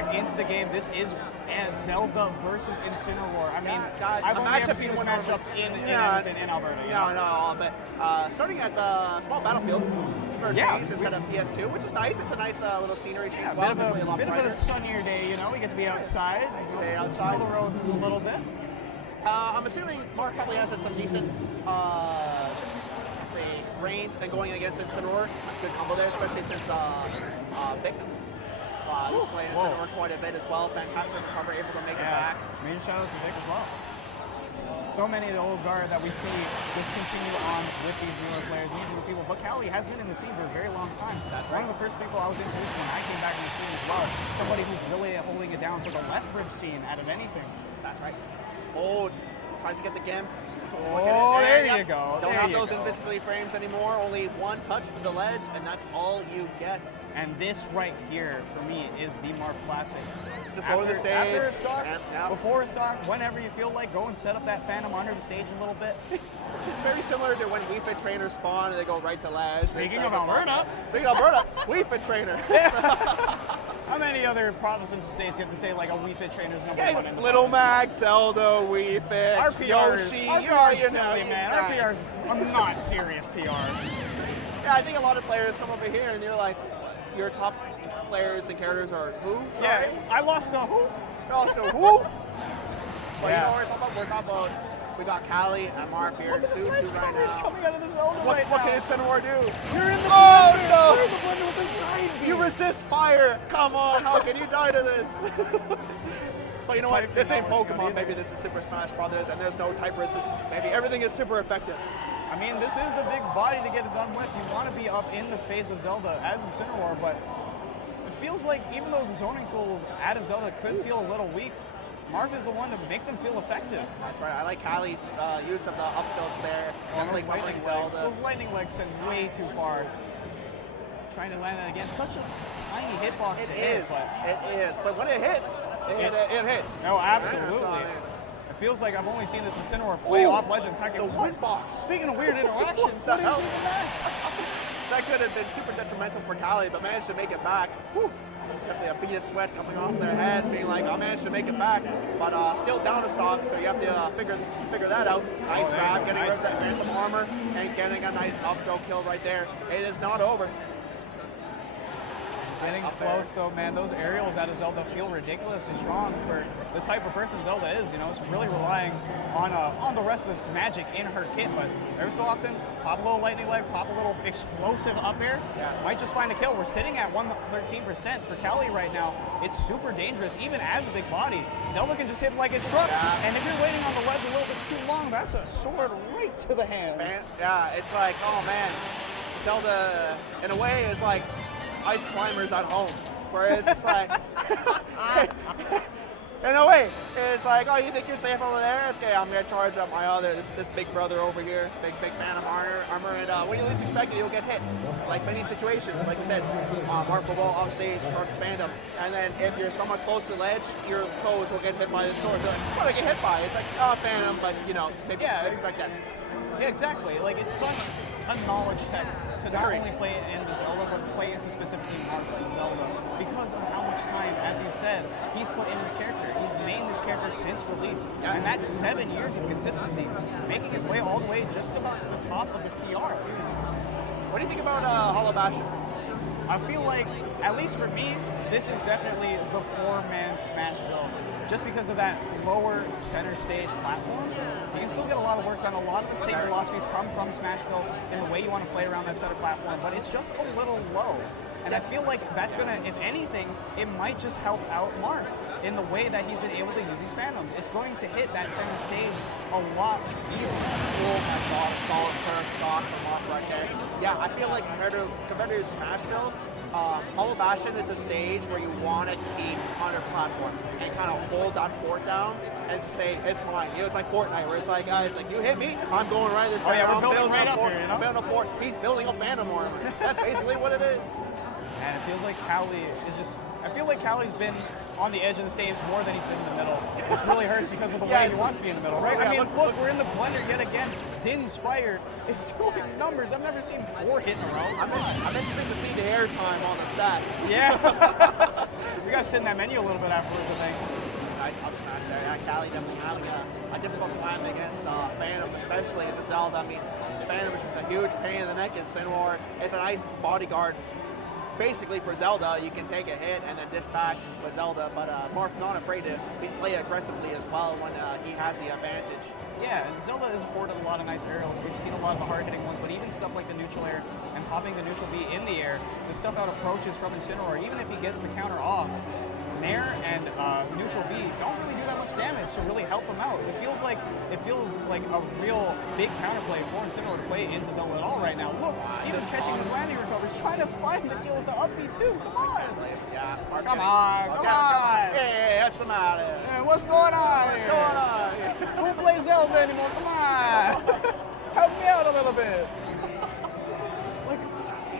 back into the game, this is Zelda versus Incineroar. I mean, I've only ever seen this matchup in Edmonton, in Alberta. No, but starting at the small battlefield for a change instead of PS2, which is nice. It's a nice little scenery change. Yeah, a bit of a sunnier day, you know. We get to be outside. Smell the roses a little bit. I'm assuming Marf probably has had some decent, let's say, range and going against Incineroar. Good combo there, especially since Vic is playing Incineroar quite a bit as well. Fantastic recovery, able to make it back. Major shoutouts to Vic as well. So many of the old guard that we see just continue on with these newer players, these new people. But Kally has been in the scene for a very long time. That's one of the first people I was introduced when I came back in the scene as well. Somebody who's really holding it down for the left bridge scene out of anything. That's right. Oh, tries to get the gem. Oh, there you go. Don't have those invincibility frames anymore. Only one touch to the ledge, and that's all you get. And this right here, for me, is the Marf Classic. Just go to the stage. After a stock, before a stock, whenever you feel like, go and set up that Phantom under the stage a little bit. It's very similar to when Wii Fit trainers spawn and they go right to ledge. Speaking of Alberta, Wii Fit trainer. How many other provinces and states you have to say like a Wii Fit trainer's number one in the Little Mac, Zelda, Wii Fit, Yoshi, you know, man. Our PR's not serious PR. Yeah, I think a lot of players come over here and they're like, your top players and characters are who? Sorry? Yeah, I lost a who? But you know what we're talking about? We got Kally and Marf here. Look at the sledge coverage coming out of the Zelda What can Incineroar do? You're in the blender! You're in the blender with the side beam. You resist fire! Come on, how can you die to this? But you know what? This ain't Pokemon. Maybe this is Super Smash Brothers, and there's no type resistance. Maybe everything is super effective. I mean, this is the big body to get it done with. You want to be up in the face of Zelda as Incineroar, but it feels like even though the zoning tools out of Zelda could feel a little weak, Marf is the one to make them feel effective. That's right. I like Kally's use of the up tilts there. Definitely covering Zelda. Those lightning legs send way too far. Trying to land that again. Such a tiny hitbox to hit. It is. But when it hits, it hits. No, absolutely. It feels like I've only seen this Incineroar play off ledge and attacking. The wind box. Speaking of weird interactions, what do you think of that? That could have been super detrimental for Kally, but managed to make it back. Whew. Definitely a bead of sweat coming off their head, being like, I managed to make it back, but still down a stock, so you have to figure that out. Nice grab, getting rid of that phantom armor, and getting a nice up throw kill right there. It is not over. Getting close though, man. Those aerials out of Zelda feel ridiculously strong for the type of person Zelda is. You know, it's really relying on the rest of the magic in her kit. But every so often, pop a little lightning leg, pop a little explosive up air. Yes. Might just find a kill. We're sitting at 113% for Kally right now. It's super dangerous, even as a big body. Zelda can just hit like a truck. Yeah. And if you're waiting on the ledge a little bit too long, that's a sword right to the hand. Yeah, it's like, oh man, Zelda, in a way, is like ice climbers at home, whereas it's like, in a way, it's like, oh, you think you're safe over there? It's okay, I'm gonna charge up my this big brother over here, big phantom armor, and when you least expect it, you'll get hit. Like many situations, like I said, Marf will go off stage, charge phantom, and then if you're somewhat close to the ledge, your toes will get hit by the sword. Like, what do I get hit by? It's like, oh, phantom, but you know, maybe you should expect that. Yeah, exactly. Like, it's such a knowledge check to not only play it into Zelda, but play into specifically Marf's Zelda, because of how much time, as you said, he's put in this character. He's made this character since release, and that's 7 years of consistency, making his way all the way just about to the top of the PR. What do you think about Hollow Bastion? I feel like, at least for me, this is definitely the four-man Smash build. Just because of that lower center stage platform, you can still get a lot of work done. A lot of the same philosophies come from Smashville in the way you want to play around that center platform, but it's just a little low. And I feel like that's going to, if anything, it might just help out Marf in the way that he's been able to use these phantoms. It's going to hit that center stage a lot easier. Oh my god, solid first stock from Marf right there. Yeah, I feel like compared to Smashville, Hollow Bastion is a stage where you want to keep on your platform and kind of hold that fort down and just say, it's mine. You know, it's like Fortnite, where it's like, guys, like, you hit me, I'm going right this center. I'm building right up fort. here, you know? I'm building a fort. He's building a phantom armor. That's basically what it is. And it feels like Kally is just, I feel like Kally's been on the edge of the stage more than he's been in the middle, which really hurts because of the way he wants to be in the middle, right? I mean, look, we're in the blender yet again. Din's Fire is doing numbers. I've never seen 4 hit in a row. I'm interested to see the air time on the stats. Yeah. We got to sit in that menu a little bit afterwards, I think. Nice up smash there. Yeah, Kally definitely having a difficult time against Phantom, especially in the Zelda. I mean, Phantom is just a huge pain in the neck, and Incineroar, it's a nice bodyguard. Basically for Zelda, you can take a hit and then dish back with Zelda, but Marf not afraid to play aggressively as well when he has the advantage. Yeah, and Zelda is afforded a lot of nice aerials. We've seen a lot of the hard-hitting ones, but even stuff like the neutral air and popping the neutral B in the air, the stuff out approaches from Incineroar, even if he gets the counter off, Nair and neutral B don't really do that much damage to really help him out. It feels like a real big counterplay for Incineroar to play into Zelda at all right now. Look, even catching his landing recovers, trying to find the kill with the up B too. Come on. Yeah, Come on. Hey, that's some out of it. Hey, what's going on? What's going on? Who plays Zelda anymore? Come on. Help me out a little bit. Like,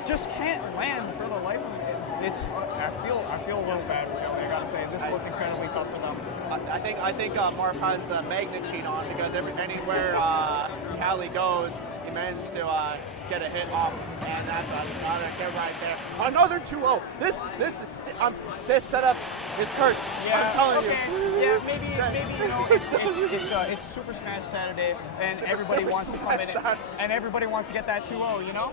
just can't land for the life of me. It's I feel a little bad, really. I gotta say, this looks incredibly tough for them. I think Marf has the magnet cheat on because anywhere Kally goes, he manages to get a hit off, and that's another kill right there. Another 2-0. This setup is cursed. Yeah, I'm telling you. Yeah, maybe you know, it's Super Smash Saturday, and everybody wants to come in and everybody wants to get that 2-0, you know.